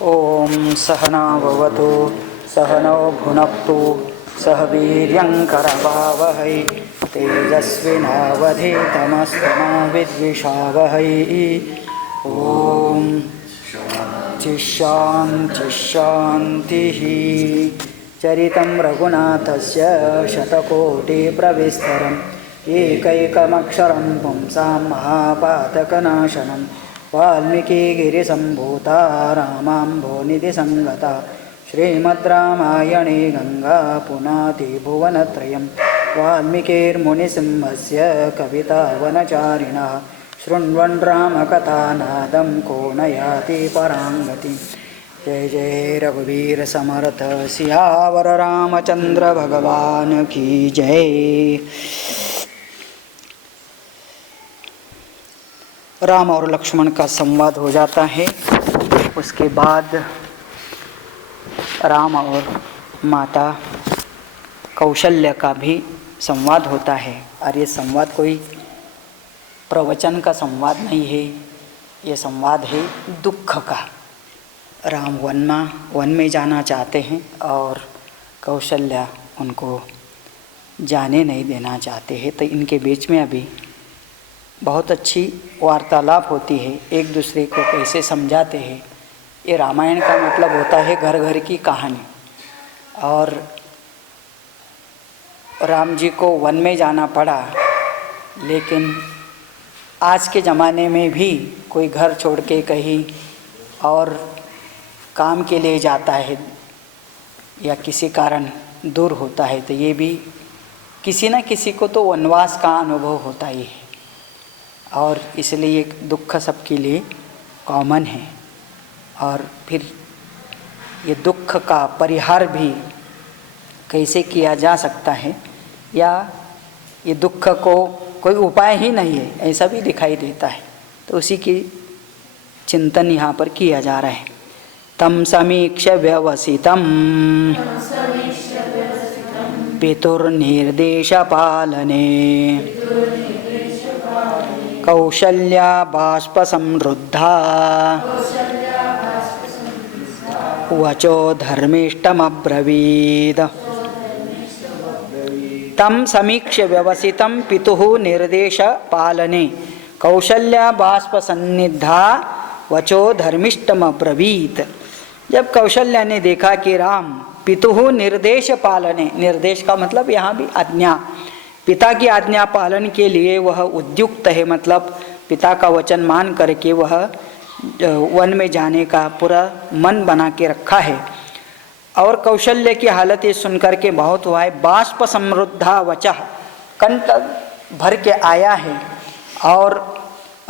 ओम सहना भवतु सहनौ भुनक्तु सह वीर्यङ्करवावहै तेजस्विनावधीतमस्तु मा विद्विषावहै। ओम शान्तिः। चरितं रघुनाथस्य शतकोटिप्रविस्तरम् एकैकमक्षरं पुंसां महापातकनाशनं वाल्मीकिगिरिसम्भूता रामाम्भोनिधिसंगता श्रीमद्रामायणे गंगा पुनाति भुवनत्रयं वाल्मीकिर्मुनिसिंहस्य कवितावनचारिणः शृण्वन् रामकथानादं को न याति परां गतिम्। जय जय रघुवीर समर्थ सियावर रामचंद्र भगवान की जय। राम और लक्ष्मण का संवाद हो जाता है। उसके बाद राम और माता कौशल्य का भी संवाद होता है। और ये संवाद कोई प्रवचन का संवाद नहीं है, ये संवाद है दुख का। राम वन में जाना चाहते हैं और कौशल्या उनको जाने नहीं देना चाहते हैं। तो इनके बीच में अभी बहुत अच्छी वार्तालाप होती है, एक दूसरे को कैसे समझाते हैं। ये रामायण का मतलब होता है घर घर की कहानी। और राम जी को वन में जाना पड़ा, लेकिन आज के ज़माने में भी कोई घर छोड़ के कहीं और काम के लिए जाता है या किसी कारण दूर होता है, तो ये भी किसी न किसी को तो वनवास का अनुभव होता ही है। और इसलिए दुख सबके लिए कॉमन है। और फिर ये दुख का परिहार भी कैसे किया जा सकता है, या ये दुख को कोई उपाय ही नहीं है, ऐसा भी दिखाई देता है। तो उसी की चिंतन यहाँ पर किया जा रहा है। तम समीक्ष्य व्यवसितं पितुर्निर्देश पालने कौशल्या बाष्प समृद्धा वचो धर्मिष्ठमब्रवीद। तम समीक्ष्य व्यवसितं पितुः निर्देश पालने कौशल्या बाष्प सन्निधा वचो धर्मिष्ठमब्रवीत। जब कौशल्या ने देखा कि राम पितुः निर्देश पालने, निर्देश का मतलब यहाँ भी आज्ञा, पिता की आज्ञा पालन के लिए वह उद्युक्त है, मतलब पिता का वचन मान करके वह वन में जाने का पूरा मन बना के रखा है। और कौशल्य की हालत ये सुनकर के बहुत हुआ है। बाष्प समृद्धा वचः, कंठ भर के आया है और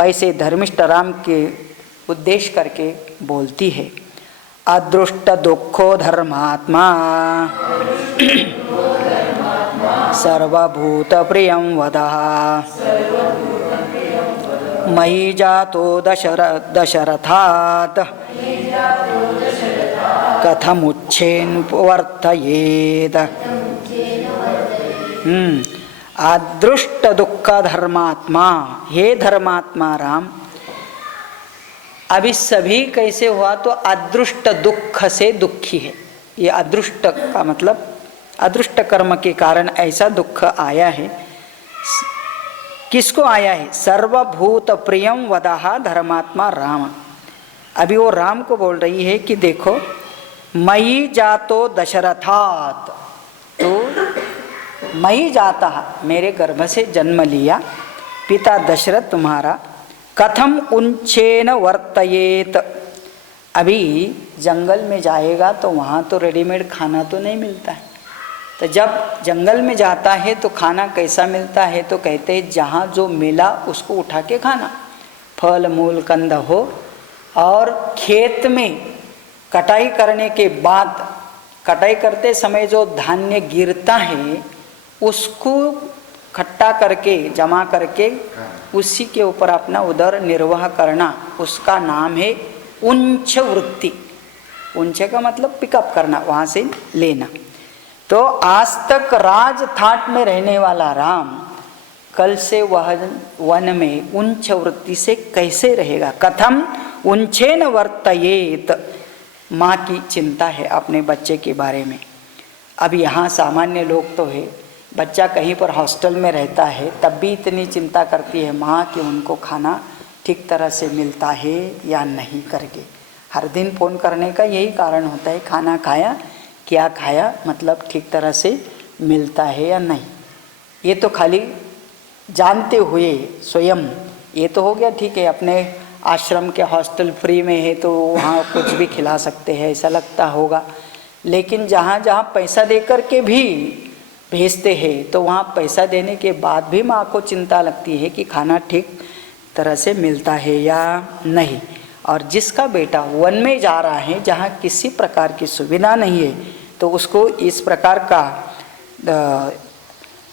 ऐसे धर्मिष्ठ राम के उद्देश्य करके बोलती है। अदृष्ट दुखो धर्मात्मा सर्वभूत प्रियं वदः मयि जातो दशरथात् कथमुच्छेन्वर्तयेत्। अदृष्ट दुख धर्मात्मा, हे धर्मात्मा राम। अभी सभी कैसे हुआ, तो अदृष्ट दुख से दुखी है। ये अदृष्ट का मतलब अदृष्ट कर्म के कारण ऐसा दुख आया है। किसको आया है? सर्वभूत प्रियम वदाहा धर्मात्मा राम। अभी वो राम को बोल रही है कि देखो, मयि जातो दशरथात्, तो मयि जाता, मेरे गर्भ से जन्म लिया पिता दशरथ तुम्हारा, कथम उंचेन वर्तयेत। अभी जंगल में जाएगा तो वहाँ तो रेडीमेड खाना तो नहीं मिलता है। तो जब जंगल में जाता है तो खाना कैसा मिलता है, तो कहते हैं जहाँ जो मिला उसको उठा के खाना, फल मूल कंद हो। और खेत में कटाई करने के बाद, कटाई करते समय जो धान्य गिरता है उसको खट्टा करके जमा करके उसी के ऊपर अपना उदर निर्वाह करना, उसका नाम है उंच वृत्ति। उंच का मतलब पिकअप करना, वहाँ से लेना। तो आज तक राज थाट में रहने वाला राम कल से वह वन में उंच वृत्ति से कैसे रहेगा? कथम उंचेन वर्तयेत, माँ की चिंता है अपने बच्चे के बारे में। अब यहाँ सामान्य लोग तो है, बच्चा कहीं पर हॉस्टल में रहता है तब भी इतनी चिंता करती है माँ कि उनको खाना ठीक तरह से मिलता है या नहीं करके। हर दिन फ़ोन करने का यही कारण होता है, खाना खाया, क्या खाया, मतलब ठीक तरह से मिलता है या नहीं। ये तो खाली जानते हुए स्वयं, ये तो हो गया ठीक है, अपने आश्रम के हॉस्टल फ्री में है तो वहाँ कुछ भी खिला सकते हैं ऐसा लगता होगा। लेकिन जहाँ जहाँ पैसा दे कर के भी भेजते हैं तो वहाँ पैसा देने के बाद भी माँ को चिंता लगती है कि खाना ठीक तरह से मिलता है या नहीं। और जिसका बेटा वन में जा रहा है जहाँ किसी प्रकार की सुविधा नहीं है तो उसको इस प्रकार का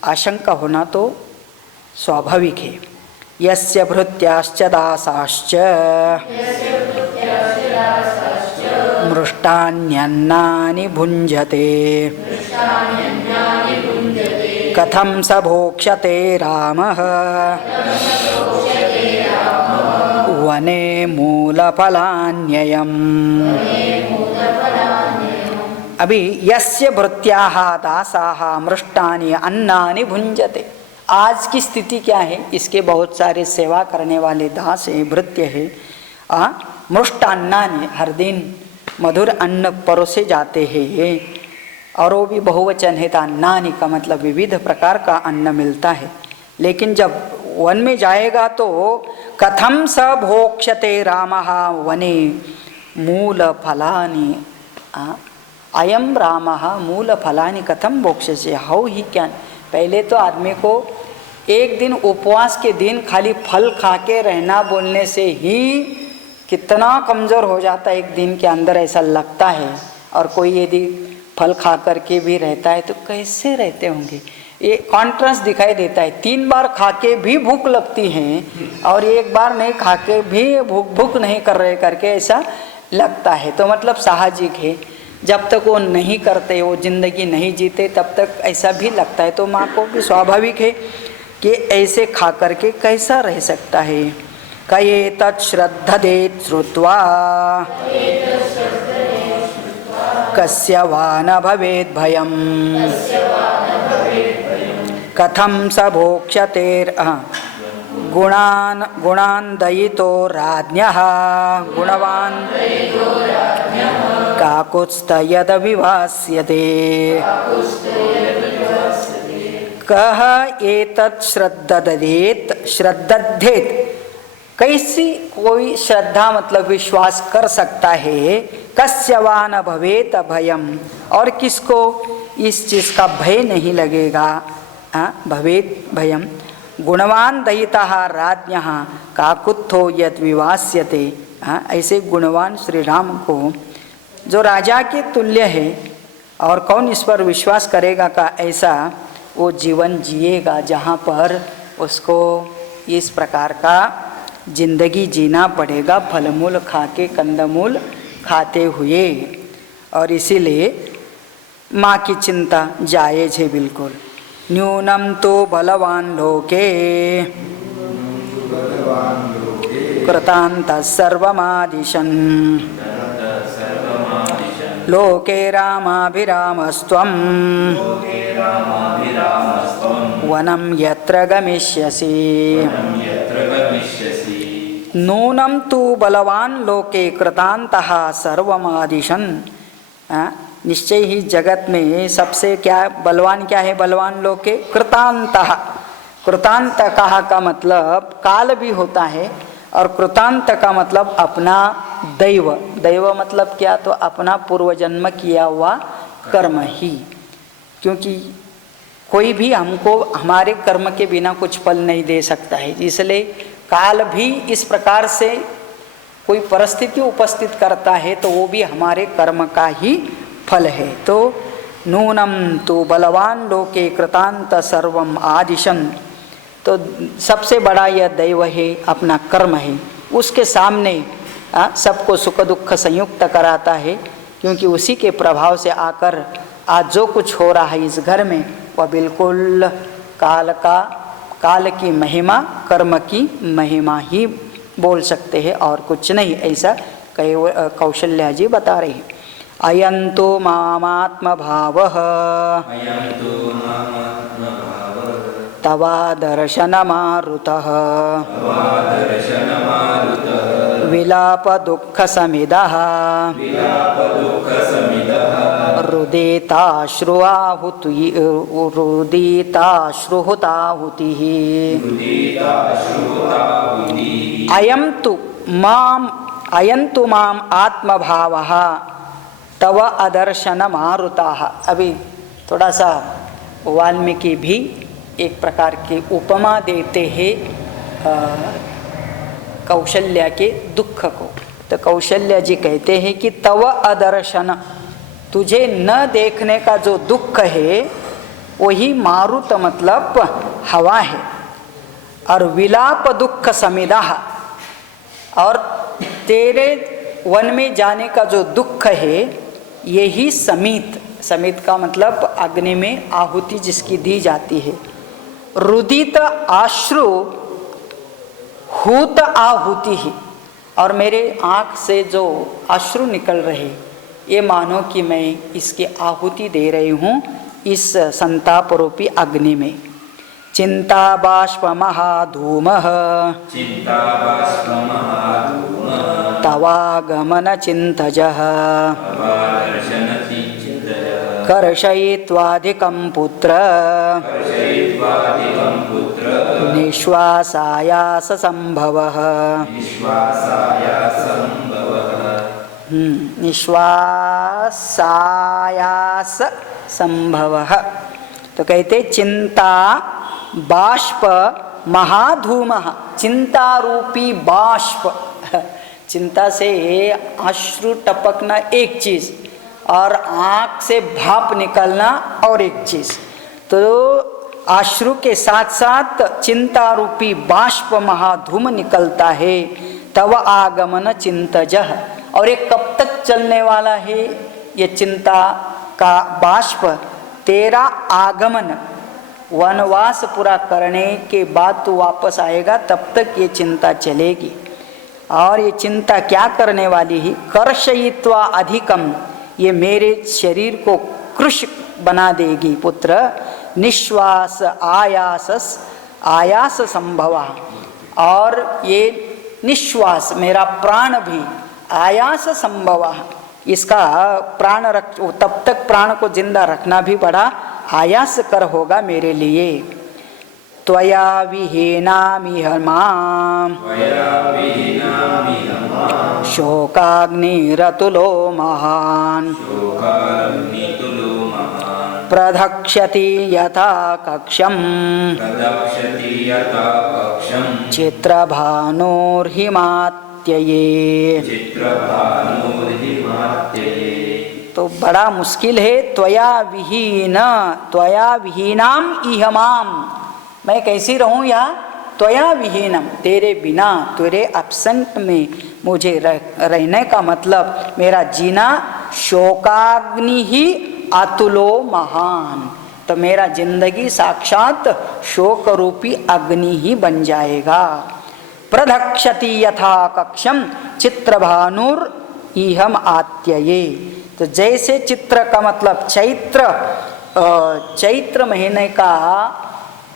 आशंका होना तो स्वाभाविक है। यस्य भृत्याश्च दासाश्च मृष्टान्यन्नानि भुञ्जते कथं स भोक्ष्यते रामः वने मूलफलान्ययम्। अभी यस्य भृत्याः दासाः मृष्टानि अन्नानि भुञ्जते, आज की स्थिति क्या है, इसके बहुत सारे सेवा करने वाले दास है, भृत्य है, मृष्टान्नानि, हर दिन मधुर अन्न परोसे जाते हैं, और वो भी बहुवचन है, तो अन्नानि का मतलब विविध प्रकार का अन्न मिलता है। लेकिन जब वन में जाएगा तो कथम स भोक्ष्यते रामः वने मूल फलानि, अयम रामः मूल फलानि कथम भोक्ष्यसे, हाउ ही कैन। पहले तो आदमी को एक दिन उपवास के दिन खाली फल खा के रहना बोलने से ही कितना कमज़ोर हो जाता है, एक दिन के अंदर ऐसा लगता है। और कोई यदि फल खा करके भी रहता है तो कैसे रहते होंगे, ये कॉन्ट्रास्ट दिखाई देता है। 3 बार खा के भी भूख लगती है और एक बार नहीं खा के भी भूख नहीं कर रहे करके ऐसा लगता है। तो मतलब साहजिक है, जब तक वो नहीं करते, वो जिंदगी नहीं जीते, तब तक ऐसा भी लगता है। तो माँ को भी स्वाभाविक है कि ऐसे खा करके कैसा रह सकता है। कये तच्छ्रद्धते श्रुत्वा कस्य वा न भवेत् भयम् कथं स भोक्ष्यते गुणान् दयितो राज्ञः गुणवान् काकुत्स्थयदविभास्यते। कः एतत् श्रद्धेत, कैसी कोई श्रद्धा मतलब विश्वास कर सकता है, कस्य वा न भवेत् भयम्, और किसको इस चीज़ का भय नहीं लगेगा, भवेत् भयम्। गुणवान दयितः राज्ञः काकुत्थो यत् विवास्यते, ऐसे गुणवान श्री राम को जो राजा के तुल्य है, और कौन इस पर विश्वास करेगा का ऐसा वो जीवन जिएगा जहाँ पर उसको इस प्रकार का जिंदगी जीना पड़ेगा, फलमूल खा के, कंदमूल खाते हुए। और इसीलिए माँ की चिंता जायज़ है बिल्कुल। न्यूनम तो बलवान लोके कृतान्तः सर्वमादिशन् लोके रामाभिरामस्त्वं वनं यत्र गमिष्यसि। नूनं तु बलवान लोके कृतान्तः सर्वमादिशन्, निश्चय ही जगत में सबसे क्या बलवान क्या है, बलवान लोके कृतान्तः। कृतांत कहा का मतलब काल भी होता है, और कृतांत का मतलब अपना दैव। दैव मतलब क्या, तो अपना पूर्व जन्म किया हुआ कर्म ही, क्योंकि कोई भी हमको हमारे कर्म के बिना कुछ फल नहीं दे सकता है। इसलिए काल भी इस प्रकार से कोई परिस्थिति उपस्थित करता है तो वो भी हमारे कर्म का ही फल है। तो नूनम तो बलवान लोके कृतांत सर्वम आदिशन, तो सबसे बड़ा यह दैव है, अपना कर्म है, उसके सामने सबको सुख दुख संयुक्त कराता है, क्योंकि उसी के प्रभाव से आकर आज जो कुछ हो रहा है इस घर में वह बिल्कुल काल की महिमा, कर्म की महिमा ही बोल सकते हैं और कुछ नहीं। ऐसा कौशल्या जी बता रही है। अयंतो मामात्मभावः तवा दर्शनमारुतः विलाप दुःख समिदः रुदिताश्रुहुताहुतिः। अयंतु माम आत्मभावः तव अदर्शन मारुताः। अभी थोड़ा सा वाल्मीकि भी एक प्रकार की उपमा देते हैं कौशल्या के दुख को। तो कौशल्या जी कहते हैं कि तव अदर्शन, तुझे न देखने का जो दुख है वही मारुत मतलब हवा है, और विलाप दुख समिदा, और तेरे वन में जाने का जो दुख है यही समित, समित का मतलब अग्नि में आहुति जिसकी दी जाती है। रुदित आश्रु हूत आहुति ही, और मेरे आँख से जो अश्रु निकल रहे ये मानो कि मैं इसकी आहुति दे रही हूँ इस संताप रूपी अग्नि में। चिंता बाष्प महाधूमः तवागमन चिंतजः कर्षयित्वाधिकं पुत्र निश्वासायास संभवः। निश्वासायास संभवः। तो कहते चिंता बाष्प महाधूमः, चिंता रूपी बाष्प, चिंता से अश्रु टपकना एक चीज़ और आँख से भाप निकलना और एक चीज़। तो अश्रु के साथ साथ चिंता रूपी बाष्प महाधूम निकलता है। तव आगमन चिंतजः, और ये कब तक चलने वाला है ये चिंता का बाष्प? तेरा आगमन, वनवास पूरा करने के बाद तू वापस आएगा तब तक ये चिंता चलेगी। और ये चिंता क्या करने वाली है? कर्षयित्वा अधिकम, ये मेरे शरीर को कृश बना देगी पुत्र। निश्वास आयास संभवा, और ये निश्वास मेरा प्राण भी आयास संभवा, इसका प्राण रख, तब तक प्राण को जिंदा रखना भी बड़ा आयास कर होगा मेरे लिए। त्वया विहीनामिह मां शोकाग्निरतुलो महान् प्रधक्ष्यति यथा कक्षं चित्रभानुर्हिमात्यये। तो बड़ा मुश्किल है। त्वया विहीनाम इहमाम, मैं कैसी रहूं यहाँ? त्वया विहीनम, तेरे बिना, तेरे एब्सेंट में मुझे रहने का मतलब मेरा जीना शोकाग्नि ही अतुलो महान, तो मेरा जिंदगी साक्षात शोक रूपी अग्नि ही बन जाएगा। प्रधक्षति यथा कक्षम चित्रभानुर इहम आत्यये, तो जैसे चित्र का मतलब चैत्र महीने का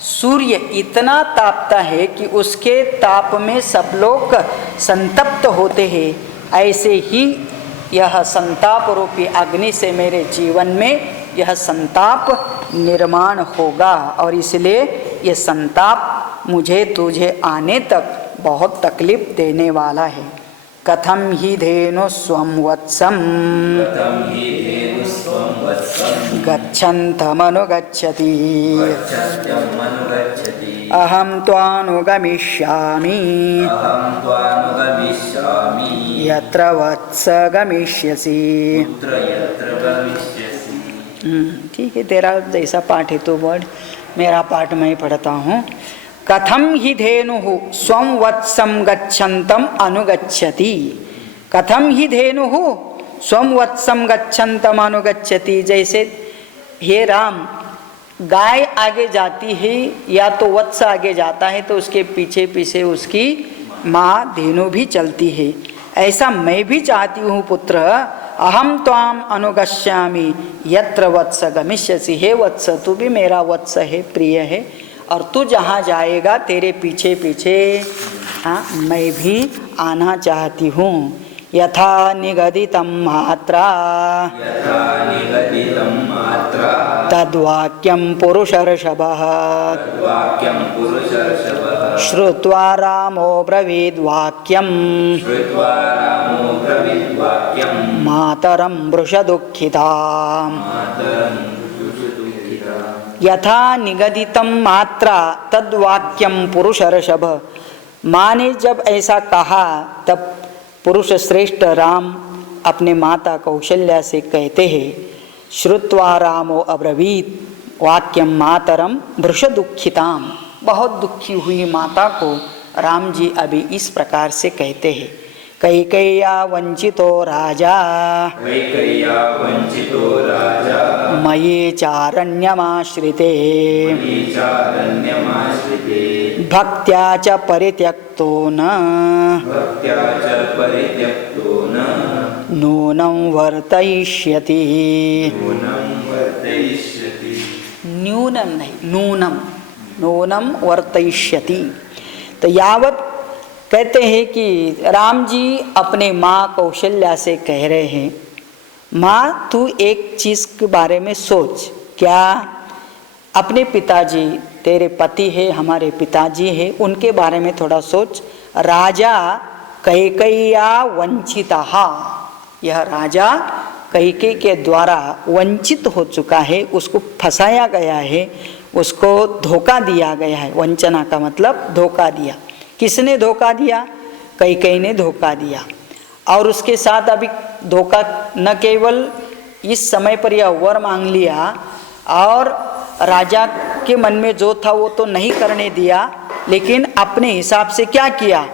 सूर्य इतना तापता है कि उसके ताप में सब लोग संतप्त होते हैं, ऐसे ही यह संताप रूपी अग्नि से मेरे जीवन में यह संताप निर्माण होगा, और इसलिए यह संताप मुझे तुझे आने तक बहुत तकलीफ देने वाला है। कथम ही धेनु स्वं वत्सम गच्छन्तमनुगच्छति अहं त्वानुगमिष्यामि यत्र वत्स गमिष्यसि। ठीक है, तेरा जैसा पाठ है तो वर्ड, मेरा पाठ मैं पढ़ता हूँ। कथम ही धेनुः स्वं वत्सं गच्छन्तम अनुगच्छति। कथम ही धेनुः स्वं वत्सं गच्छन्तम अनुगच्छति, जैसे हे राम गाय आगे जाती है या तो वत्स आगे जाता है तो उसके पीछे पीछे उसकी माँ धेनु भी चलती है, ऐसा मैं भी चाहती हूँ पुत्र, अहम त्वाम अनुगश्यामि यत्र वत्स गमिष्यसि, हे वत्स तू भी मेरा वत्स है, प्रिय है, और तू जहाँ जाएगा तेरे पीछे पीछे हाँ मैं भी आना चाहती हूँ। यथा निगदितं मात्रा तद्वाक्यं पुरुषर्षभः श्रुत्वा रामो ब्रवीद्वाक्यं मातरं वृषदुःखिताम्। यथा निगदितं मात्रा तद्वाक्यं पुरुषर्षभ, माँ ने जब ऐसा कहा तब पुरुष श्रेष्ठ राम अपने माता कौशल्या से कहते हैं, श्रुत्वा रामो अब्रवीत वाक्यम मातरम वृषदुःखिताम, बहुत दुखी हुई माता को राम जी अभी इस प्रकार से कहते हैं, कैकेय्या वंचितो राजा मयि चारण्यमाश्रिते भक्त्या च परित्यक्तो न नूनं वर्तयिष्यति। न्यूनम नहीं, नूनम, नूनम वर्तयिष्यति। तो यावत कहते हैं कि राम जी अपने माँ कौशल्या से कह रहे हैं, माँ तू एक चीज़ के बारे में सोच, क्या अपने पिताजी तेरे पति है, हमारे पिताजी है, उनके बारे में थोड़ा सोच। राजा कैकेय्या वंचितः, यह राजा कैकेयी के द्वारा वंचित हो चुका है, उसको फंसाया गया है, उसको धोखा दिया गया है। वंचना का मतलब धोखा दिया। किसने धोखा दिया? कैकेयी ने धोखा दिया। और उसके साथ अभी धोखा न केवल इस समय पर यह वर मांग लिया और राजा के मन में जो था वो तो नहीं करने दिया, लेकिन अपने हिसाब से क्या किया?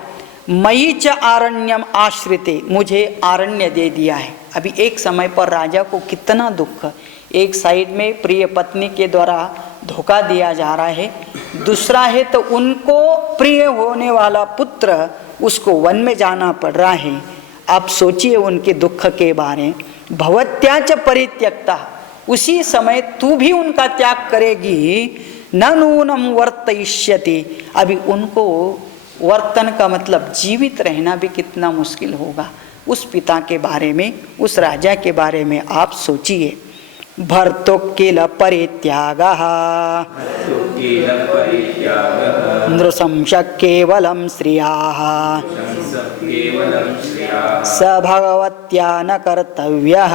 मयि च आरण्यम आश्रिते, मुझे आरण्य दे दिया है। अभी एक समय पर राजा को कितना दुख, एक साइड में प्रिय पत्नी के द्वारा धोखा दिया जा रहा है, दूसरा है तो उनको प्रिय होने वाला पुत्र उसको वन में जाना पड़ रहा है। आप सोचिए उनके दुख के बारे। भवत्या च परित्यक्ता, उसी समय तू भी उनका त्याग करेगी, न नूनम वर्तयिष्यति, अभी उनको वर्तन का मतलब जीवित रहना भी कितना मुश्किल होगा। उस पिता के बारे में, उस राजा के बारे में आप सोचिए। भर्तु किल परित्यागः नृशंस केवलं श्रियाः स भगवत्या न कर्तव्यः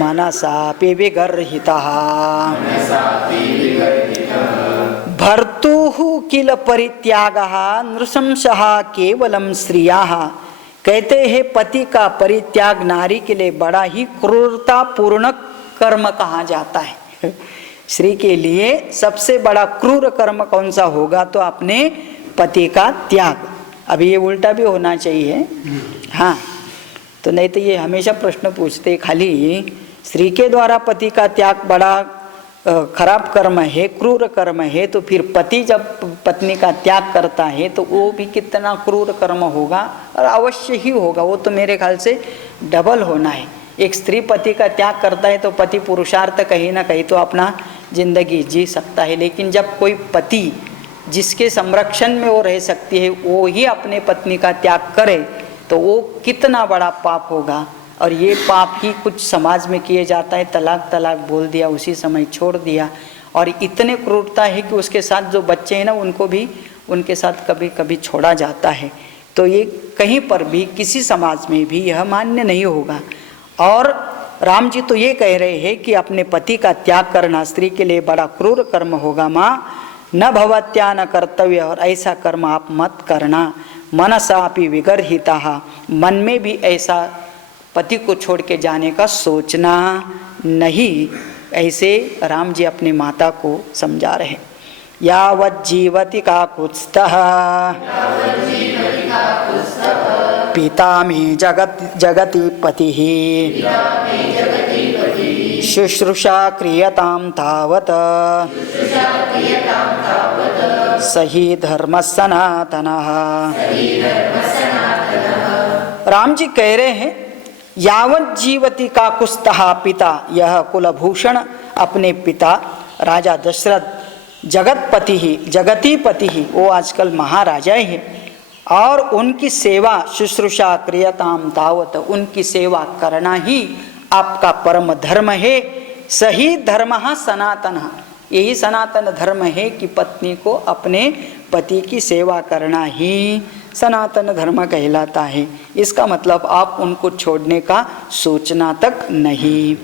मनसापि विगर्हितः। भर्तुः किल परित्यागः नृशंसः केवलं श्रियाः, कहते हैं पति का परित्याग नारी के लिए बड़ा ही क्रूरता पूर्ण कर्म कहा जाता है। स्त्री के लिए सबसे बड़ा क्रूर कर्म कौन सा होगा? तो अपने पति का त्याग। अभी ये उल्टा भी होना चाहिए, हाँ, तो नहीं तो ये हमेशा प्रश्न पूछते खाली स्त्री के द्वारा पति का त्याग बड़ा खराब कर्म है, क्रूर कर्म है, तो फिर पति जब पत्नी का त्याग करता है तो वो भी कितना क्रूर कर्म होगा, और अवश्य ही होगा। वो तो मेरे ख्याल से डबल होना है। एक स्त्री पति का त्याग करता है तो पति पुरुषार्थ कहीं ना कहीं तो अपना जिंदगी जी सकता है, लेकिन जब कोई पति जिसके संरक्षण में वो रह सकती है वो ही अपने पत्नी का त्याग करे तो वो कितना बड़ा पाप होगा। और ये पाप ही कुछ समाज में किए जाता है, तलाक तलाक बोल दिया, उसी समय छोड़ दिया, और इतने क्रूरता है कि उसके साथ जो बच्चे हैं ना उनको भी उनके साथ कभी कभी छोड़ा जाता है। तो ये कहीं पर भी किसी समाज में भी यह मान्य नहीं होगा। और राम जी तो ये कह रहे हैं कि अपने पति का त्याग करना स्त्री के लिए बड़ा क्रूर कर्म होगा। माँ न भवत्या न कर्तव्य, और ऐसा कर्म आप मत करना। मनसापि विगर्हिता, मन में भी ऐसा पति को छोड़ के जाने का सोचना नहीं। ऐसे राम जी अपने माता को समझा रहे। यावत् जीवति काकुत्स्थः पिता मे जगति पतिः शुश्रूषा क्रियतां तावत् सही धर्म सनातनः। राम जी कह रहे हैं, यावत जीवति काकुत्स्थः पिता, यह कुलभूषण अपने पिता राजा दशरथ जगतपति ही, जगतीपति ही, वो आजकल महाराजा ही है, और उनकी सेवा शुश्रूषा क्रियताम तावत, उनकी सेवा करना ही आपका परम धर्म है। सही धर्म सनातन, यही सनातन धर्म है कि पत्नी को अपने पति की सेवा करना ही सनातन धर्म कहलाता है। इसका मतलब आप उनको छोड़ने का सोचना तक नहीं।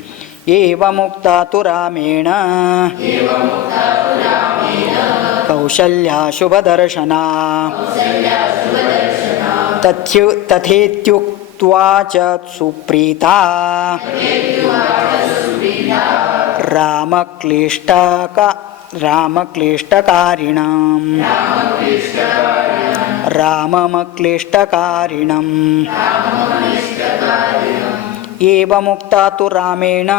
एवं मुक्ता तु रामेण कौशल्या शुभदर्शना तथेत्युक्त्वा च सुप्रीता राममक्लिष्टकारिणम् एवं मुक्ता तो रामेण,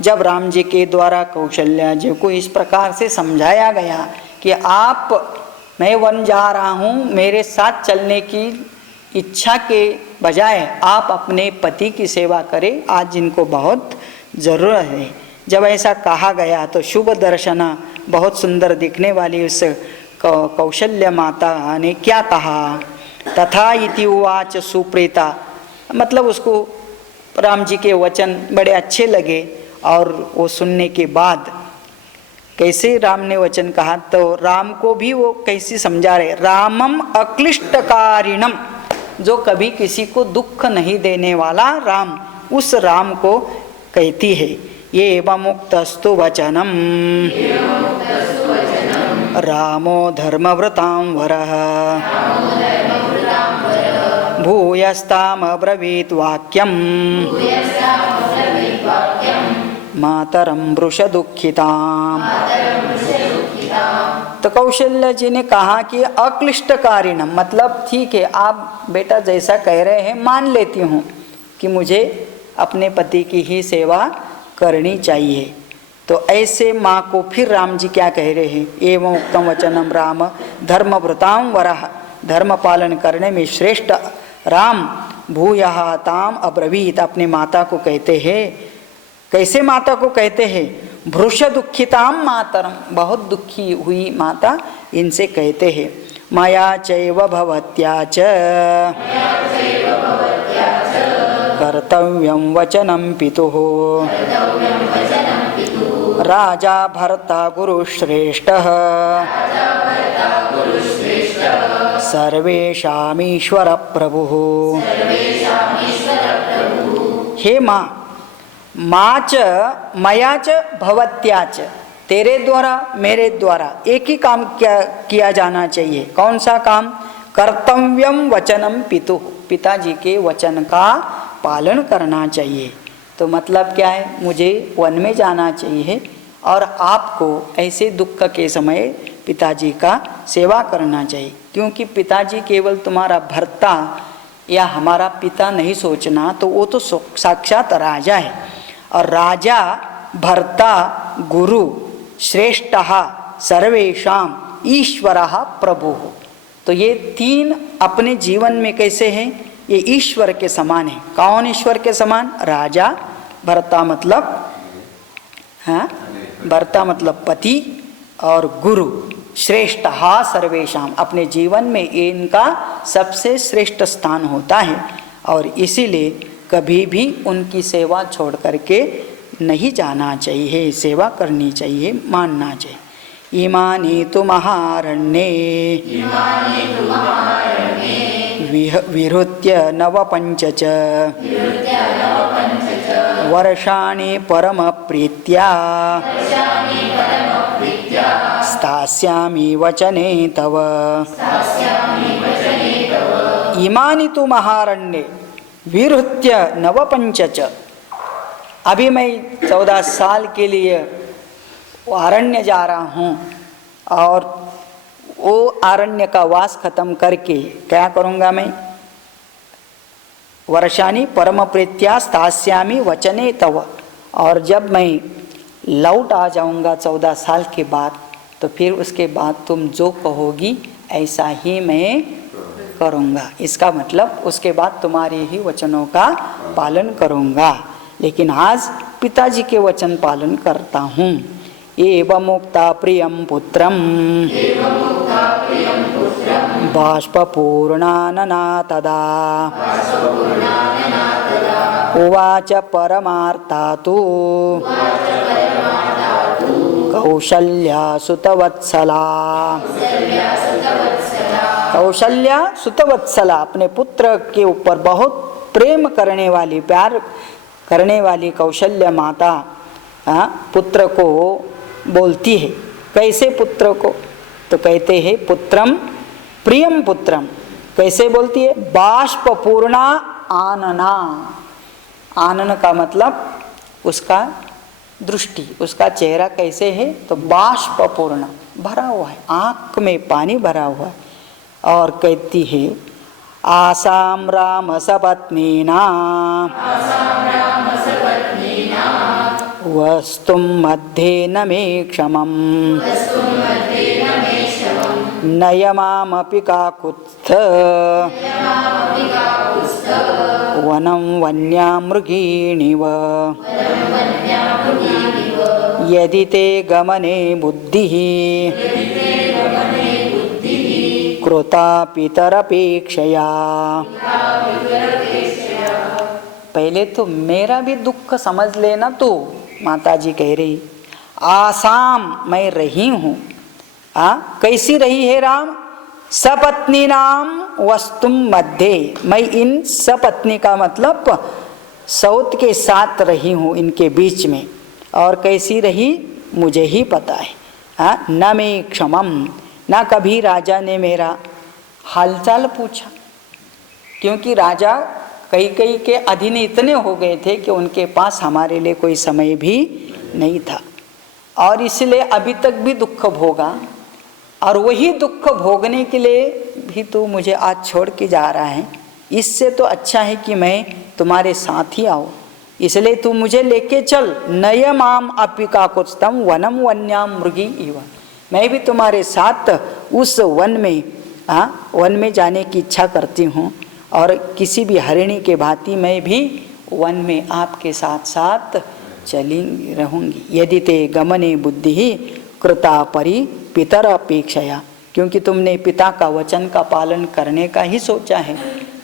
जब राम जी के द्वारा कौशल्या जी को इस प्रकार से समझाया गया कि आप, मैं वन जा रहा हूँ, मेरे साथ चलने की इच्छा के बजाय आप अपने पति की सेवा करें, आज इनको बहुत ज़रूरत है। जब ऐसा कहा गया तो शुभ दर्शना, बहुत सुंदर दिखने वाली उस कौशल्या माता ने क्या कहा, तथा इति उवाच सुप्रीता, मतलब उसको राम जी के वचन बड़े अच्छे लगे, और वो सुनने के बाद कैसे राम ने वचन कहा, तो राम को भी वो कैसे समझा रहे, रामम अक्लिष्टकारिणम, जो कभी किसी को दुख नहीं देने वाला राम, उस राम को कहती है। ये एवं मुक्तस्तु वचनम रामो धर्मव्रतां वरः भूयस्ताम अब्रवीत वाक्यम मातरम वृष दुखिताम। तो कौशल्या जी ने कहा कि अक्लिष्टकारिणम, मतलब ठीक है, आप बेटा जैसा कह रहे हैं मान लेती हूँ कि मुझे अपने पति की ही सेवा करनी चाहिए। तो ऐसे माँ को फिर राम जी क्या कह रहे हैं, एवं उत्तम वचनम राम धर्मव्रतां वरः, धर्म पालन करने में श्रेष्ठ राम भूयः ताम अब्रवीत, अपने माता को कहते हैं। कैसे माता को कहते हैं, भृश दुखिताम मातरम, बहुत दुखी हुई माता, इनसे कहते हैं। मया चैव भवत्या च कर्तव्यं वचनं पितुः राजा भर्ता गुरुश्रेष्ठः सर्वेषामीश्वर प्रभुः। हे माँ, माँ च मया च भवत्या च, तेरे द्वारा मेरे द्वारा एक ही काम किया जाना चाहिए। कौन सा काम, कर्तव्यम वचनम पितुः, पिताजी के वचन का पालन करना चाहिए। तो मतलब क्या है, मुझे वन में जाना चाहिए और आपको ऐसे दुख के समय पिताजी का सेवा करना चाहिए, क्योंकि पिताजी केवल तुम्हारा भर्ता या हमारा पिता नहीं सोचना, तो वो तो साक्षात राजा है, और राजा भर्ता गुरु श्रेष्ठः सर्वेषां ईश्वरः प्रभुः। तो ये तीन अपने जीवन में कैसे हैं, ये ईश्वर के समान है। कौन ईश्वर के समान, राजा, भर्ता मतलब हाँ, भर्ता मतलब पति, और गुरु श्रेष्ठः सर्वेषां, अपने जीवन में इनका सबसे श्रेष्ठ स्थान होता है, और इसीलिए कभी भी उनकी सेवा छोड़ करके नहीं जाना चाहिए, सेवा करनी चाहिए, मानना चाहिए। इमानि तु महारण्ये विहृत्य नवपञ्च च वर्षाणि परमप्रीत्या स्थास्यामि वचने तव। इमानि तु महारण्ये विहृत्य नवपञ्च च, अभी मैं 14 साल के लिए अरण्य जा रहा हूँ, और वो अरण्य का वास खत्म करके क्या करूँगा मैं, वर्षाणि परम प्रीत्या स्थास्यामि वचने तव, और जब मैं लौट आ जाऊंगा 14 साल के बाद, तो फिर उसके बाद तुम जो कहोगी ऐसा ही मैं करूँगा। इसका मतलब उसके बाद तुम्हारे ही वचनों का पालन करूँगा। लेकिन आज पिताजी के वचन पालन करता हूँ। एवं मुक्ता प्रियं पुत्रं बाष्पूर्णानना तदा उवाच परमार्था तु कौशल्या सुतवत्सला। कौशल्या सुतवत्सला अपने पुत्र के ऊपर बहुत प्रेम करने वाली, प्यार करने वाली कौशल्या माता पुत्र को बोलती है। कैसे पुत्र को? तो कहते हैं पुत्रम प्रियम पुत्रम। कैसे बोलती है? बाष्पूर्णा आनना। आनन का मतलब उसका दृष्टि, उसका चेहरा कैसे है? तो बाष्पूर्ण, भरा हुआ है, आँख में पानी भरा हुआ है। और कहती है आसाम राम सपत्नीना वस्तुं मध्ये न मे क्षमं नयमामपि काकुत्स्थ वनं वन्यामृगीणिव यदि ते गमने बुद्धिः कृता पितरपेक्षया। पहले तो मेरा भी दुख समझ लेना। तो माता जी कह रही आसाम, मैं रही हूँ। कैसी रही है राम? सपत्नी नाम वस्तुम मध्य, मैं इन सपत्नी का मतलब सौत के साथ रही हूँ, इनके बीच में। और कैसी रही मुझे ही पता है। न मे क्षमम, ना कभी राजा ने मेरा हालचाल पूछा, क्योंकि राजा कई के अधीन इतने हो गए थे कि उनके पास हमारे लिए कोई समय भी नहीं था। और इसलिए अभी तक भी दुख भोगा, और वही दुख भोगने के लिए भी तू मुझे आज छोड़ के जा रहा है। इससे तो अच्छा है कि मैं तुम्हारे साथ ही आऊँ, इसलिए तू मुझे लेके चल। नयमाम अपिका कुत्स्थम वनम वन्याम मृगी इव, मैं भी तुम्हारे साथ उस वन में जाने की इच्छा करती हूँ। और किसी भी हरिणी के भांति मैं भी वन में आपके साथ साथ चली रहूँगी। यदि ते गमने बुद्धि ही कृता परि पितर अपेक्षया, क्योंकि तुमने पिता का वचन का पालन करने का ही सोचा है,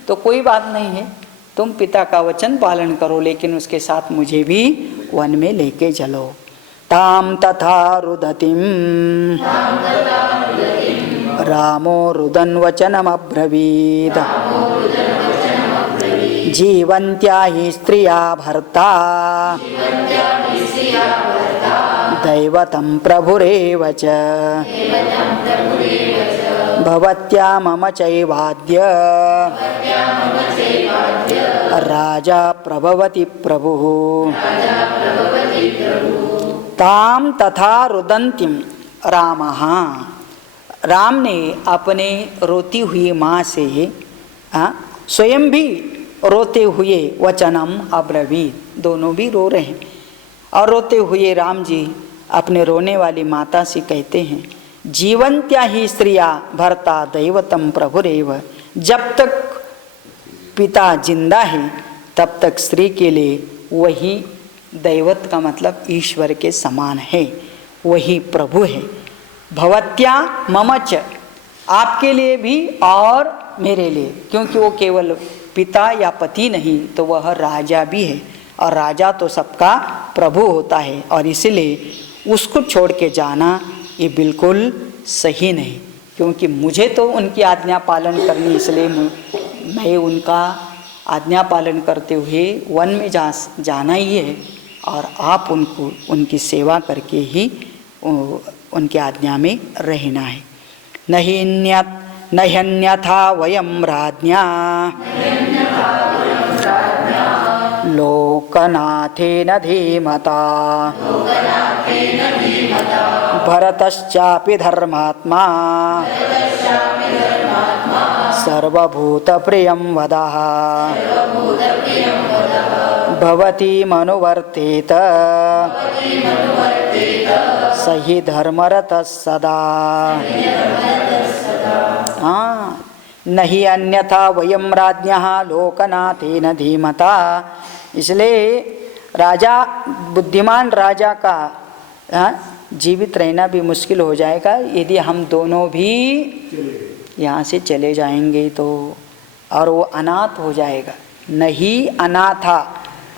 तो कोई बात नहीं है, तुम पिता का वचन पालन करो, लेकिन उसके साथ मुझे भी वन में लेके चलो। ताम तथा रुदतिम रामो रुदन वचनमब्रवीद जीवन्त्या हि स्त्रिया भर्ता दैवतं प्रभुरेव च भवत्या मम चैवाद्य राजा प्रभवति प्रभुः। ताम तथा रुदंतिम रामः, राम ने अपने रोती हुई माँ से स्वयं भी रोते हुए वचनम अब्रवीत, दोनों भी रो रहे हैं। और रोते हुए राम जी अपने रोने वाली माता से कहते हैं जीवन्त्या ही स्त्रिया भर्ता दैवतम प्रभुरेव, जब तक पिता जिंदा है तब तक स्त्री के लिए वही दैवत का मतलब ईश्वर के समान है, वही प्रभु है। भवत्या ममच, आपके लिए भी और मेरे लिए, क्योंकि वो केवल पिता या पति नहीं तो वह राजा भी है, और राजा तो सबका प्रभु होता है। और इसलिए उसको छोड़ के जाना ये बिल्कुल सही नहीं, क्योंकि मुझे तो उनकी आज्ञा पालन करनी, इसलिए मैं उनका आज्ञा पालन करते हुए वन में जाना ही है, और आप उनको उनकी सेवा करके ही उनकी आज्ञा में रहना है। न ह्यन्यथा वयं राज्ञा लोकनाथेन धीमता भरतश्चापि धर्मात्मा स सर्वभूतप्रियं वदः भवति मनुवर्तेत स हि धर्मरतः सदा। नहीं अन्यथा वयम राज्ञः लोकनाथेन धीमता। इसलिए राजा, बुद्धिमान राजा का जीवित रहना भी मुश्किल हो जाएगा यदि हम दोनों भी यहाँ से चले जाएंगे तो, और वो अनाथ हो जाएगा। नहीं अनाथा,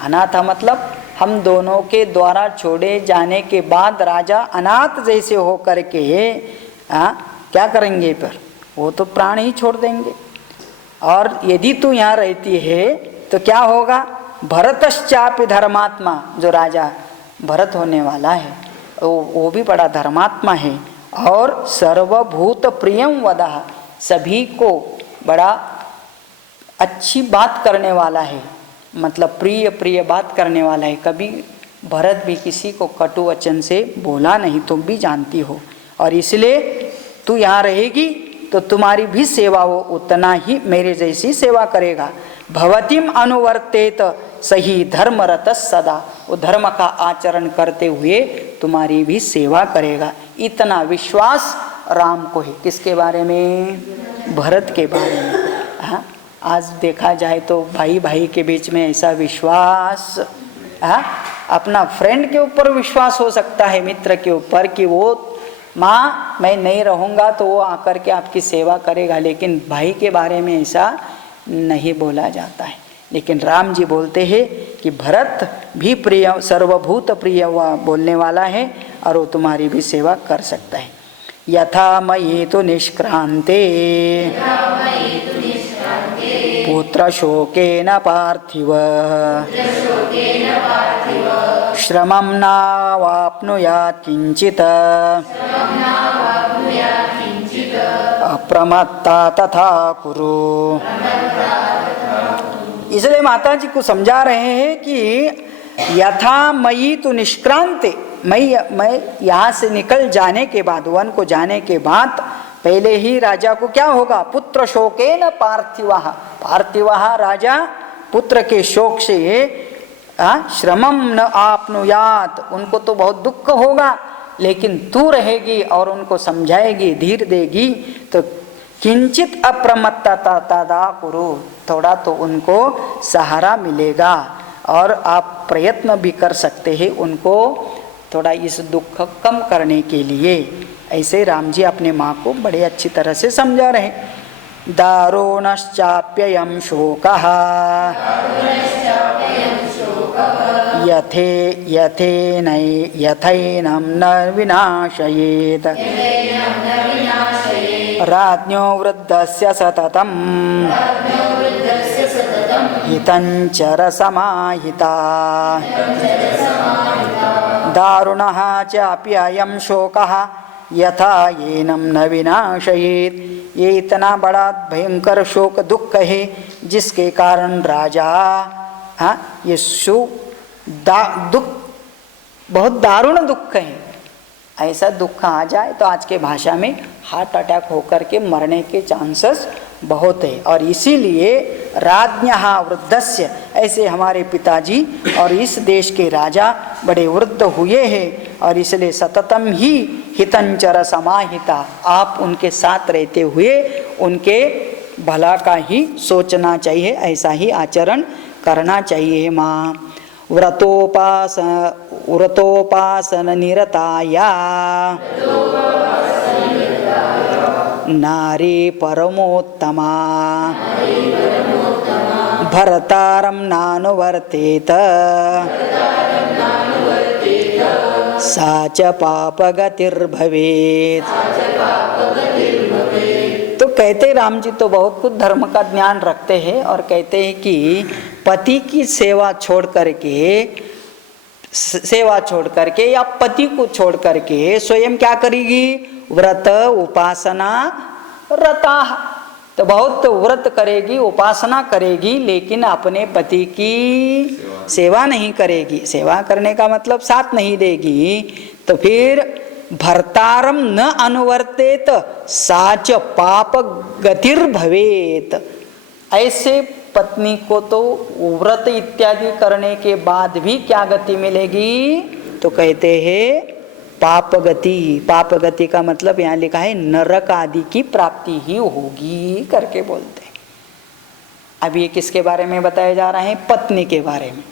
अनाथा मतलब हम दोनों के द्वारा छोड़े जाने के बाद राजा अनाथ जैसे हो करके क्या करेंगे, पर वो तो प्राण ही छोड़ देंगे। और यदि तू यहाँ रहती है तो क्या होगा, भरतश्चापि धर्मात्मा, जो राजा भरत होने वाला है वो भी बड़ा धर्मात्मा है। और सर्वभूत प्रियम वदः, सभी को बड़ा अच्छी बात करने वाला है, मतलब प्रिय प्रिय बात करने वाला है। कभी भरत भी किसी को कटु वचन से बोला नहीं, तुम भी जानती हो। और इसलिए तू यहाँ रहेगी तो तुम्हारी भी सेवा वो उतना ही मेरे जैसी सेवा करेगा। भवतिम अनुवर्तेत सही धर्मरत सदा, वो धर्म का आचरण करते हुए तुम्हारी भी सेवा करेगा। इतना विश्वास राम को है। किसके बारे में, भरत के बारे में। आज देखा जाए तो भाई भाई के बीच में ऐसा विश्वास, अपना फ्रेंड के ऊपर विश्वास हो सकता है, मित्र के ऊपर, कि वो माँ मैं नहीं रहूँगा तो वो आकर के आपकी सेवा करेगा, लेकिन भाई के बारे में ऐसा नहीं बोला जाता है। लेकिन राम जी बोलते हैं कि भरत भी प्रिय, सर्वभूत प्रिय बोलने वाला है और वो तुम्हारी भी सेवा कर सकता है। यथा मयि तो निष्क्रांते पुत्र शोकेन पार्थिव श्रमं नावाप्नुयात् किंचित् अप्रमत्ता तथा कुरु। इसलिए माता जी को समझा रहे हैं कि यथा मयि तो निष्क्रांते, मैं यहाँ से निकल जाने के बाद, वन को जाने के बाद पहले ही राजा को क्या होगा, पुत्र शोकेन पार्थिवः, पार्थिवः राजा पुत्र के शोक से श्रमम न आपनुयात, उनको तो बहुत दुख होगा, लेकिन तू रहेगी और उनको समझाएगी, धीर देगी तो किंचित अप्रमत्तता तदा कुरु, थोड़ा तो उनको सहारा मिलेगा और आप प्रयत्न भी कर सकते हैं उनको थोड़ा इस दुख कम करने के लिए। ऐसे राम जी अपने माँ को बड़े अच्छी तरह से समझा रहे। दारुणश्चाप्ययं शोकः यथैनं न विनाशयेत् राज्ञो वृद्धस्य सततं हितञ्चर समाहिता। दारुणः चाप्ययं शोकः यथा येनं न विनाशयेत्, ये इतना बड़ा भयंकर शोक दुख है जिसके कारण राजा ये दुख बहुत दारुण दुख है। ऐसा दुख आ जाए तो आज के भाषा में हार्ट अटैक होकर के मरने के चांसेस बहुत है। और इसीलिए राज्ञः वृद्धस्य, ऐसे हमारे पिताजी और इस देश के राजा बड़े वृद्ध हुए हैं और इसलिए सततम ही हितंचर समाहिता, आप उनके साथ रहते हुए उनके भला का ही सोचना चाहिए, ऐसा ही आचरण करना चाहिए। माँ व्रतोपासन निरताया नारी परमोत्तमा भर्तारं नानुवर्तेत सा च पापगतिर्भवेत्। तो कहते राम जी तो बहुत कुछ धर्म का ज्ञान रखते हैं और कहते हैं कि पति की सेवा छोड़ करके या पति को छोड़ करके स्वयं क्या करेगी, व्रत उपासना रता, तो बहुत व्रत करेगी, उपासना करेगी, लेकिन अपने पति की सेवा नहीं करेगी। सेवा करने का मतलब साथ नहीं देगी, तो फिर भर्तारम न अनुवर्तेत साच पाप गतिर्भवेत। ऐसे पत्नी को तो व्रत इत्यादि करने के बाद भी क्या गति मिलेगी? तो कहते हैं पाप गति। पाप गति का मतलब यहाँ लिखा है नरक आदि की प्राप्ति ही होगी करके बोलते हैं। अब ये किसके बारे में बताया जा रहा है? पत्नी के बारे में।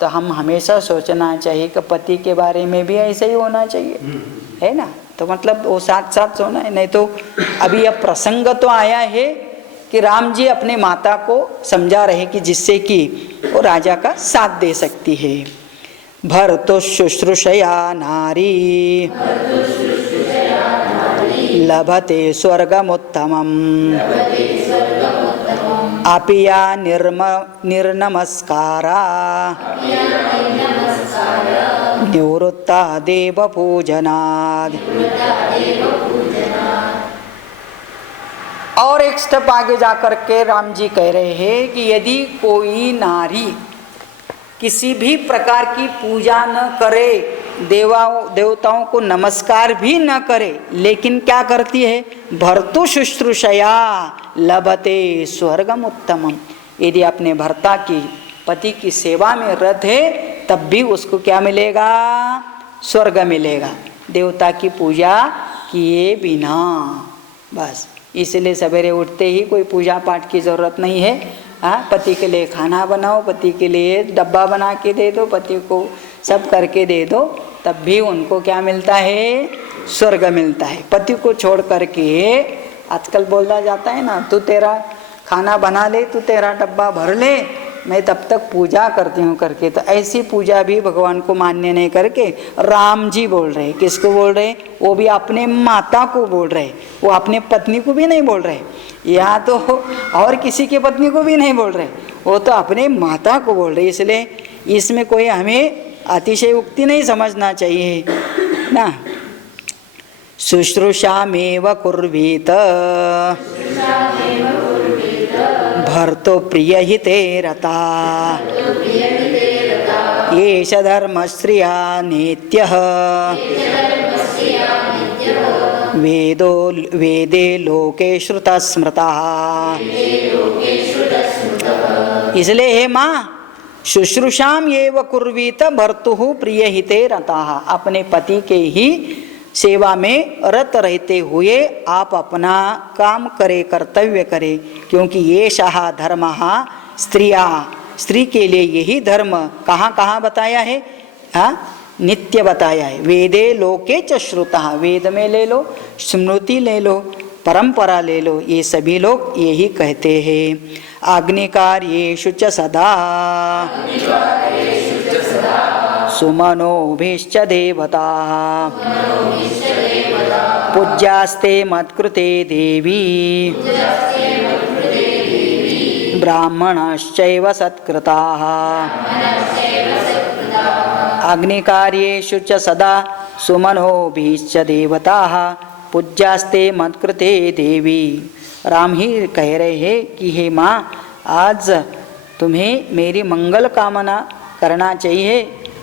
तो हम हमेशा सोचना चाहिए कि पति के बारे में भी ऐसे ही होना चाहिए, है ना? तो मतलब वो साथ साथ सोना है। नहीं तो अभी अब प्रसंग तो आया है कि राम जी अपने माता को समझा रहे कि जिससे कि वो राजा का साथ दे सकती है। भर्तु शुश्रूषया नारी लभते स्वर्गमुत्तमम् अपिया निर्नमस्कारा निवृत्ता देव पूजनाद। और एक स्टेप आगे जाकर के राम जी कह रहे हैं कि यदि कोई नारी किसी भी प्रकार की पूजा न करे, देवताओं को नमस्कार भी न करे, लेकिन क्या करती है? भर्तु शुश्रूषया लभते स्वर्गम उत्तमम। यदि अपने भर्ता की पति की सेवा में रत है तब भी उसको क्या मिलेगा? स्वर्ग मिलेगा, देवता की पूजा किए बिना। बस इसलिए सवेरे उठते ही कोई पूजा पाठ की ज़रूरत नहीं है। हाँ, पति के लिए खाना बनाओ, पति के लिए डब्बा बना के दे दो, पति को सब करके दे दो, तब भी उनको क्या मिलता है? स्वर्ग मिलता है। पति को छोड़ करके आजकल बोला जाता है ना, तू तेरा खाना बना ले, तू तेरा डब्बा भर ले, मैं तब तक पूजा करती हूँ करके। तो ऐसी पूजा भी भगवान को मान्य नहीं करके राम जी बोल रहे। किसको बोल रहे? वो भी अपने माता को बोल रहे, वो अपने पत्नी को भी नहीं बोल रहे, या तो और किसी की पत्नी को भी नहीं बोल रहे, वो तो अपने माता को बोल रहे। इसलिए इसमें कोई हमें अतिशयोक्ति नहीं समझना चाहिए ना। शुश्रूषामेव कुर्वीत भर्तु प्रिय हिते रता एष धर्मश्रिया नित्यः वेदे लोके श्रुता स्मृता। इसलिए हे माँ, शुश्रूषाम एव कुर्वीत भर्तुः प्रिय हिते रता। अपने पति के ही सेवा में रत रहते हुए आप अपना काम करे, कर्तव्य करे, क्योंकि ये शाह धर्म स्त्रिया, स्त्री के लिए यही धर्म कहाँ कहाँ बताया है? हाँ, नित्य बताया है। वेदे लोके च श्रुता, वेद में ले लो, स्मृति ले लो, परंपरा ले लो, ये सभी लोग यही कहते हैं। अग्निकार्येषु च सदा सुमनोभिश्च देवता पूज्यास्ते मत्कृते देवी ब्राह्मणश्चैव सत्कृताः। अग्निकार्येषु च सदा सुमनोभिश्च देवताः पूज्यास्ते मत्कृते देवी। राम ही कह रहे हैं कि हे माँ, आज तुम्हें मेरी मंगल कामना करना चाहिए,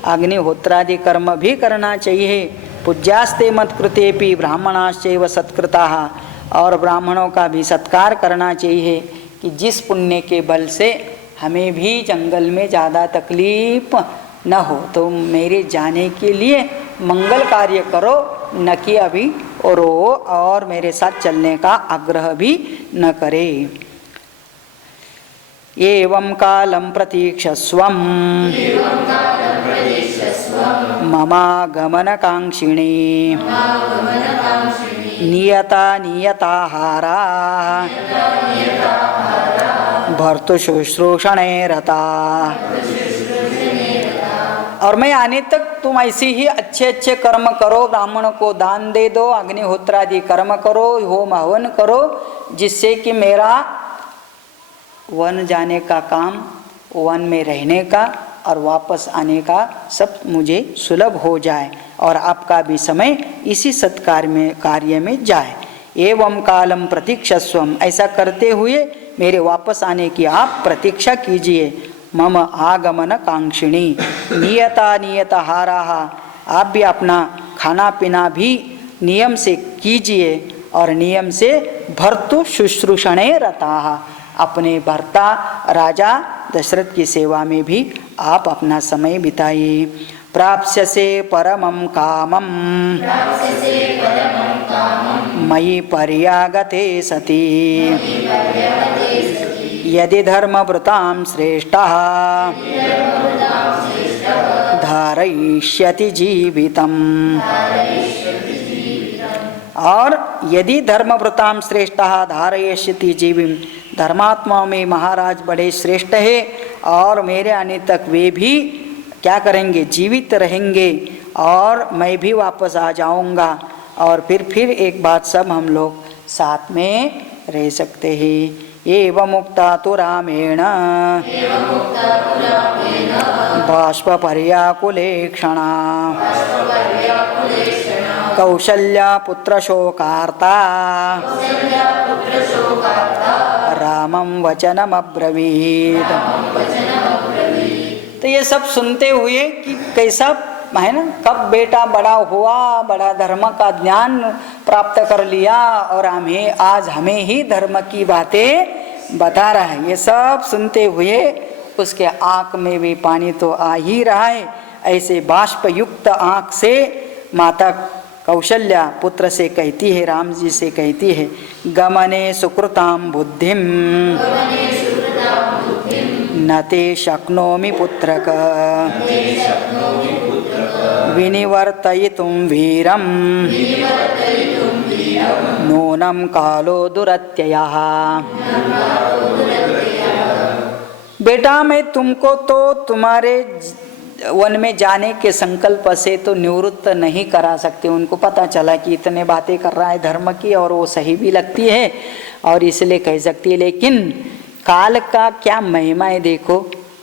अग्निहोत्रादि कर्म भी करना चाहिए। पूज्यास्ते मत्कृतेपि ब्राह्मणाश्चैव सत्कृताः, और ब्राह्मणों का भी सत्कार करना चाहिए कि जिस पुण्य के बल से हमें भी जंगल में ज़्यादा तकलीफ न हो, तो मेरे जाने के लिए मंगल कार्य करो, न कि अभी रो और मेरे साथ चलने का आग्रह भी न करे। एवं कालं प्रतीक्षस्वम् ममागमनकाङ्क्षिणे नियता नियताहारा भर्तुशुश्रूषणे रता। और मैं आने तक तुम ऐसे ही अच्छे अच्छे कर्म करो, ब्राह्मणों को दान दे दो, अग्निहोत्रादि कर्म करो, होम हवन करो, जिससे कि मेरा वन जाने का काम, वन में रहने का और वापस आने का सब मुझे सुलभ हो जाए, और आपका भी समय इसी कार्य में जाए। एवं कालम प्रतीक्षस्वम, ऐसा करते हुए मेरे वापस आने की आप प्रतीक्षा कीजिए। मम आगमन कांक्षिणी नियता नियताहाराः, आप भी अपना खाना पीना भी नियम से कीजिए और नियम से भर्तु शुश्रूषणे रताः, अपने भर्ता राजा दशरथ की सेवा में भी आप अपना समय बिताइए। प्राप्स्यसे परमं कामं मयि पर्यागते सति यदि धर्मवृतां श्रेष्ठः धारयिष्यति जीवितम्। और यदि धर्मवृतां श्रेष्ठः धारयिष्यति जीवितम्, धर्मात्माओं में महाराज बड़े श्रेष्ठ है और मेरे आने तक वे भी क्या करेंगे, जीवित रहेंगे और मैं भी वापस आ जाऊंगा और फिर एक बात सब हम लोग साथ में रह सकते हैं। एवं मुक्ता तो रामेण बाष्पर्याकुलेक्षणा कौशल्या पुत्र शोकार्ता रामं वचनमब्रवीत। तो ये सब सुनते हुए कि कैसा है ना, कब बेटा बड़ा हुआ, बड़ा धर्म का ज्ञान प्राप्त कर लिया और आज हमें ही धर्म की बातें बता रहा है। ये सब सुनते हुए उसके आँख में भी पानी तो आ ही रहा है। ऐसे बाष्प युक्त आँख से माता कौशल्या पुत्र से कहती है, राम जी से कहती है, गमने सुकृतां बुद्धिं न ते शक्नोमि पुत्रक विनिवर्तयितुं वीरं नूनं कालो दुरत्ययः। बेटा मैं तुमको तो तुम्हारे वन में जाने के संकल्प से तो निवृत्त नहीं करा सकते। उनको पता चला कि इतने बातें कर रहा है धर्म की और वो सही भी लगती है और इसलिए कह सकती है, लेकिन काल का क्या महिमा है, देखो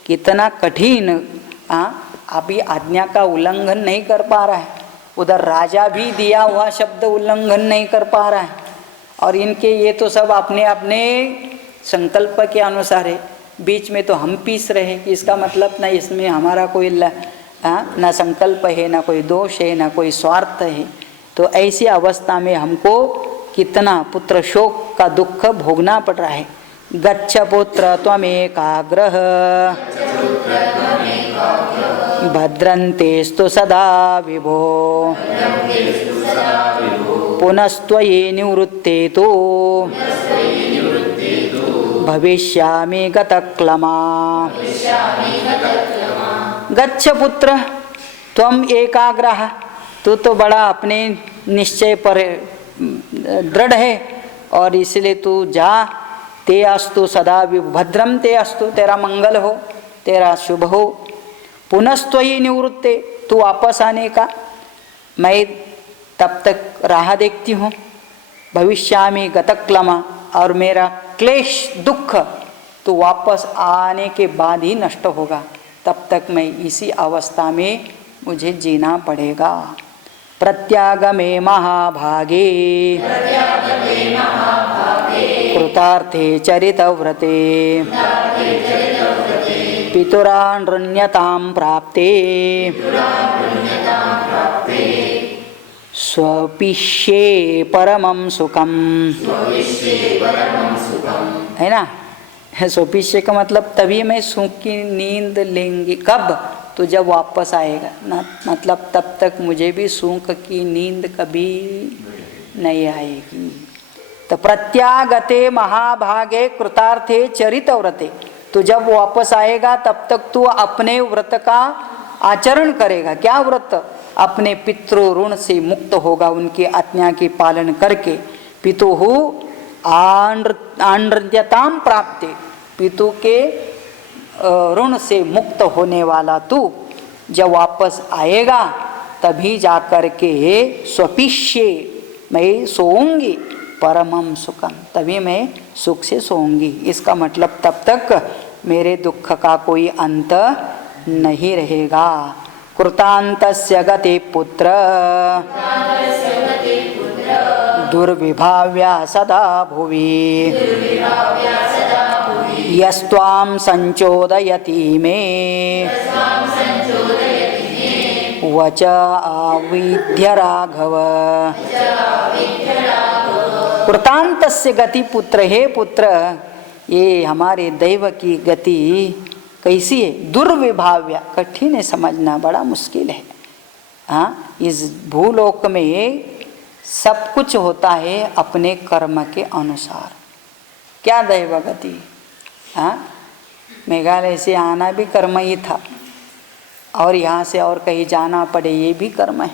कितना कठिन। अभी आज्ञा का उल्लंघन नहीं कर पा रहा है, उधर राजा भी दिया हुआ शब्द उल्लंघन नहीं कर पा रहा है और इनके ये तो सब अपने अपने संकल्प के अनुसार है। बीच में तो हम पीस रहे, इसका मतलब ना इसमें हमारा कोई ना संकल्प है, ना कोई दोष है, ना कोई स्वार्थ है। तो ऐसी अवस्था में हमको कितना पुत्र शोक का दुख भोगना पड़ रहा है। गच्छ पुत्र त्वमेकाग्रः भद्रन्तेस्तु सदा विभो पुनस्त्वयि निवृत्ते तो भविष्यामि गतक्लमा। गच्छ पुत्र त्वम एकाग्रः, तू तो बड़ा अपने निश्चय पर दृढ़ है और इसलिए तू जा। ते अस्तु सदा भद्रम ते अस्तु, तेरा मंगल हो, तेरा शुभ हो। पुनस्त्वयि निवृत्ते, तू वापस आने का मैं तब तक राह देखती हूँ। भविष्यामि गतक्लमा, और मेरा क्लेश दुख तो वापस आने के बाद ही नष्ट होगा, तब तक मैं इसी अवस्था में मुझे जीना पड़ेगा। प्रत्यागमे महाभागे कृतार्थे चरितव्रते पितुरानृण्यतां प्राप्ते स्वपिष्ये परमं सुखम। है ना, स्वपिष्य का मतलब तभी मैं सुख की नींद लेंगी। कब? तो जब वापस आएगा ना, मतलब तब तक मुझे भी सुख की नींद कभी नहीं आएगी। तो प्रत्यागते महाभागे कृतार्थे चरितव्रते, तो जब वापस आएगा तब तक तू अपने व्रत का आचरण करेगा। क्या व्रत? अपने पितृ ऋण से मुक्त होगा, उनकी आज्ञा के पालन करके। पितुः आनृत्यतां प्राप्ते, पितु के ऋण से मुक्त होने वाला तू जब वापस आएगा तभी जाकर के स्वपिष्ये मैं सोऊंगी परमम सुखम, तभी मैं सुख से सोऊंगी। इसका मतलब तब तक मेरे दुख का कोई अंत नहीं रहेगा। कृतान्तस्य गते पुत्र दुर्विभाव्या सदा भुवि यस्त्वां संचोदयति मे वच आविद्य राघव। कृतांतस्य गति पुत्र, हे पुत्र ये हमारे दैव की गति कैसी है? दुर्विभाव्य, कठिन है, समझना बड़ा मुश्किल है। हाँ, इस भूलोक में सब कुछ होता है अपने कर्म के अनुसार। क्या दैव गति? हाँ, मेघालय से आना भी कर्म ही था, और यहाँ से और कहीं जाना पड़े ये भी कर्म है।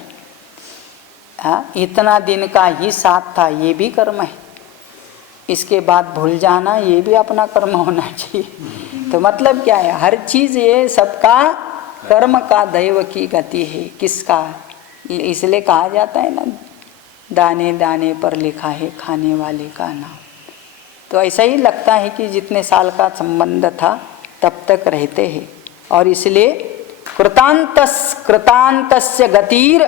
हाँ, इतना दिन का ही साथ था ये भी कर्म है। इसके बाद भूल जाना ये भी अपना कर्म होना चाहिए। तो मतलब क्या है? हर चीज़ ये सबका कर्म का दैव की गति है। किसका? इसलिए कहा जाता है ना, दाने दाने पर लिखा है खाने वाले का नाम। तो ऐसा ही लगता है कि जितने साल का संबंध था तब तक रहते हैं। और इसलिए कृतांतस्य गतिर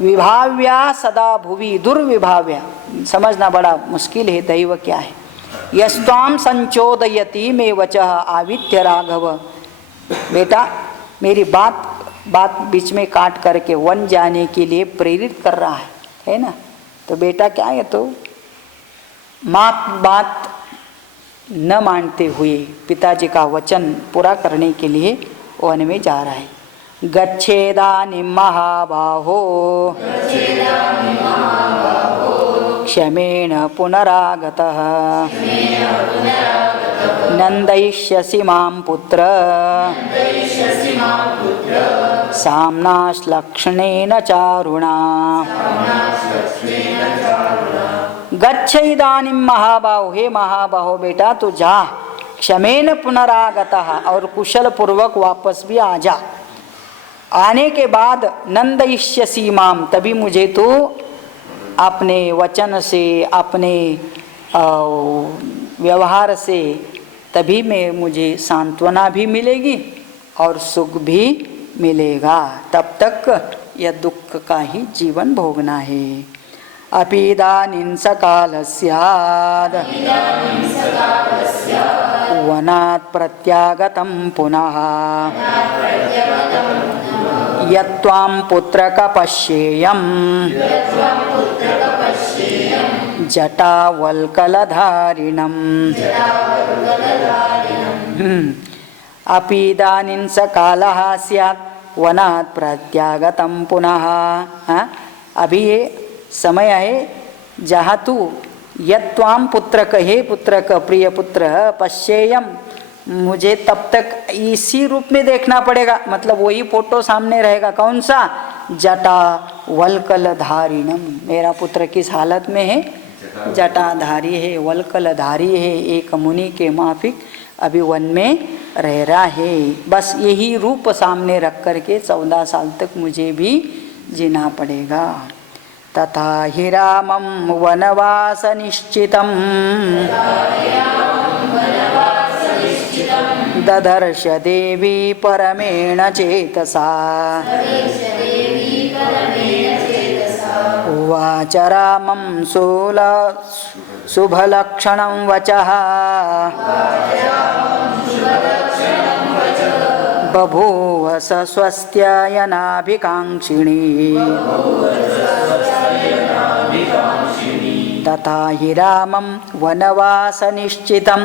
विभाव्या सदा भुवि दुर्विभाव्या। समझना बड़ा मुश्किल है दैव क्या है। यस्त्वाम संचोदयति में वचः आवित्य राघव। बेटा मेरी बात बीच में काट करके वन जाने के लिए प्रेरित कर रहा है ना। तो बेटा क्या है, तो बात न मानते हुए पिताजी का वचन पूरा करने के लिए वन में जा रहा है। गच्छेदानि महाबाहो क्षमेण पुनरागतः नंदयिष्यसि मां पुत्र साम्नाश्लक्ष्णेन चारुणा। गच्छ इदानीं महाबाहो, हे महाबाहो बेटा तू जा, क्षमेन पुनरागतः और कुशल पूर्वक वापस भी आ जा। आने के बाद नंदयिष्यसि माम, तभी मुझे तो अपने वचन से अपने व्यवहार से तभी में मुझे सांत्वना भी मिलेगी और सुख भी मिलेगा। तब तक यह दुख का ही जीवन भोगना है। अपीदानीं सकाल स्याद् वनात् प्रत्यागतं पुनः यत्त्वां पुत्रक पश्येयं जटावल्कलधारिणम्। अपीदानीं सकालः स्यात् वनात् प्रत्यागतं पुनः। अभी ये समय है जहाँ तू यत्वाम पुत्रक, हे पुत्रक प्रिय पुत्र पश्येयम, मुझे तब तक इसी रूप में देखना पड़ेगा। मतलब वही फोटो सामने रहेगा। कौन सा? जटा वल्कलधारिणम। मेरा पुत्र किस हालत में है? जटाधारी है, वल्कलधारी है, एक मुनि के माफिक अभी वन में रह रहा है। बस यही रूप सामने रख करके 14 साल तक मुझे भी जीना पड़ेगा। तथा हि रामं वनवास निश्चितं ददर्श देवी परमेण चेतसा। उवाच रामं शुभलक्षणं वचः बभूव स स्वस्त्ययनाभिकाङ्क्षिणी। तथा हि रामं वनवास निश्चितं।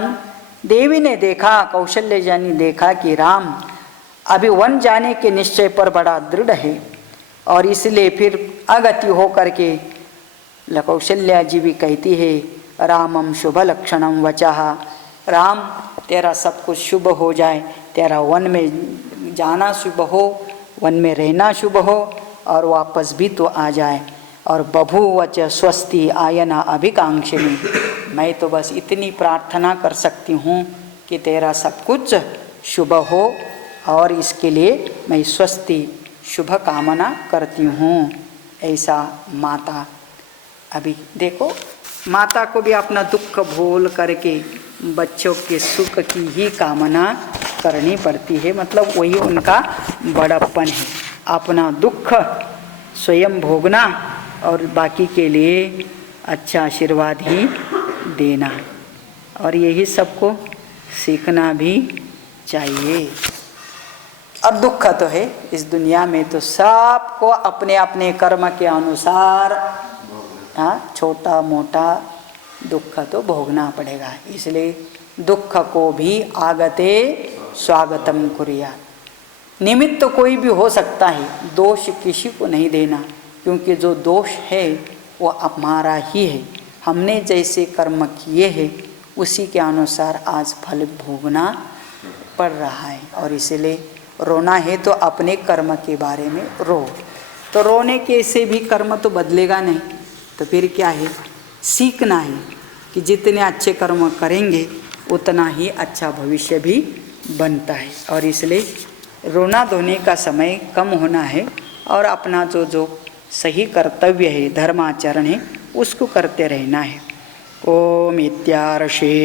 देवी ने देखा, कौशल्य जी ने देखा कि राम अभी वन जाने के निश्चय पर बड़ा दृढ़ है, और इसलिए फिर अगति हो करके कौशल्या जी भी कहती है रामम शुभ लक्षणम वचः। राम तेरा सब कुछ शुभ हो जाए, तेरा वन में जाना शुभ हो, वन में रहना शुभ हो, और वापस भी तो आ जाए। और बभूवच स्वस्ति आयना अभिकांक्षिणी। मैं तो बस इतनी प्रार्थना कर सकती हूँ कि तेरा सब कुछ शुभ हो, और इसके लिए मैं स्वस्ति शुभ कामना करती हूँ। ऐसा माता, अभी देखो माता को भी अपना दुख भूल करके बच्चों के सुख की ही कामना करनी पड़ती है। मतलब वही उनका बड़प्पन है, अपना दुख स्वयं भोगना और बाकी के लिए अच्छा आशीर्वाद ही देना। और यही सबको सीखना भी चाहिए। और दुख तो है इस दुनिया में, तो सबको अपने अपने कर्म के अनुसार छोटा मोटा दुख तो भोगना पड़ेगा। इसलिए दुख को भी आगते स्वागतम कुर्यात्। निमित्त तो कोई भी हो सकता है, दोष किसी को नहीं देना, क्योंकि जो दोष है वो हमारा ही है। हमने जैसे कर्म किए हैं उसी के अनुसार आज फल भोगना पड़ रहा है। और इसलिए रोना है तो अपने कर्म के बारे में रो। तो रोने के से भी कर्म तो बदलेगा नहीं, तो फिर क्या है, सीखना है कि जितने अच्छे कर्म करेंगे उतना ही अच्छा भविष्य भी बनता है। और इसलिए रोना धोने का समय कम होना है और अपना जो सही कर्तव्य है, धर्माचरण है, उसको करते रहना है। ओम इत्यार्षे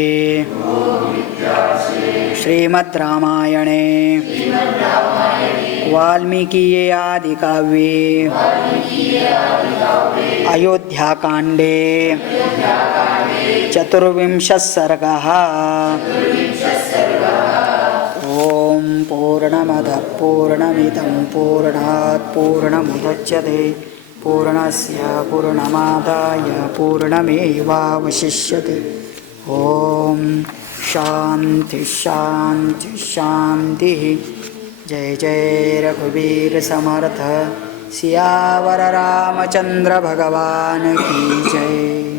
श्रीमद् रामायणे वाल्मीकीये आदि काव्ये अयोध्याकाण्डे चतुर्विंशः सर्गः। ओम पूर्णमदः पूर्णमिदं पूर्णात् पूर्णमुदच्यते पूर्णस्य पूर्णमादाय पूर्णमेवावशिष्यते। ओम शांति शांति शांति। जय जय रघुवीर समर्थ। सियावर रामचंद्र भगवान की जय।